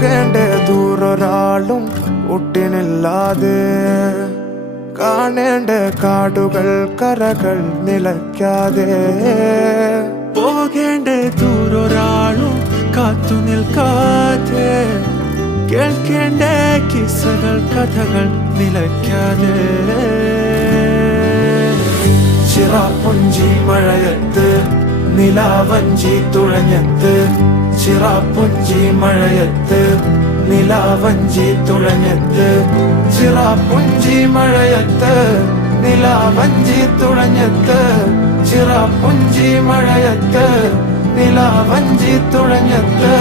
പോകേണ്ട ദൂരൊരാളും ഒട്ടിനില്ലാതെ കാണേണ്ട കാടുകൾ കരകൾ നിലയ്ക്കാതെ പോകേണ്ട ദൂരൊരാളും കാത്തു നിൽക്കാതെ കേൾക്കേണ്ട കിസ്സകൾ കഥകൾ നിലയ്ക്കാതെ ചിറാപ്പുഞ്ചി മഴയത്ത് നിലാവഞ്ചി തുഴഞ്ഞത്ത് ചിറാപ്പുഞ്ചി മഴയത്ത് നിലാവഞ്ചി തുഴഞ്ഞത്ത് ചിറാപ്പുഞ്ചി മഴയത്ത് നിലാവഞ്ചി തുഴഞ്ഞത്ത് ചിറാപ്പുഞ്ചി മഴയത്ത് നിലാവഞ്ചി തുഴഞ്ഞത്ത്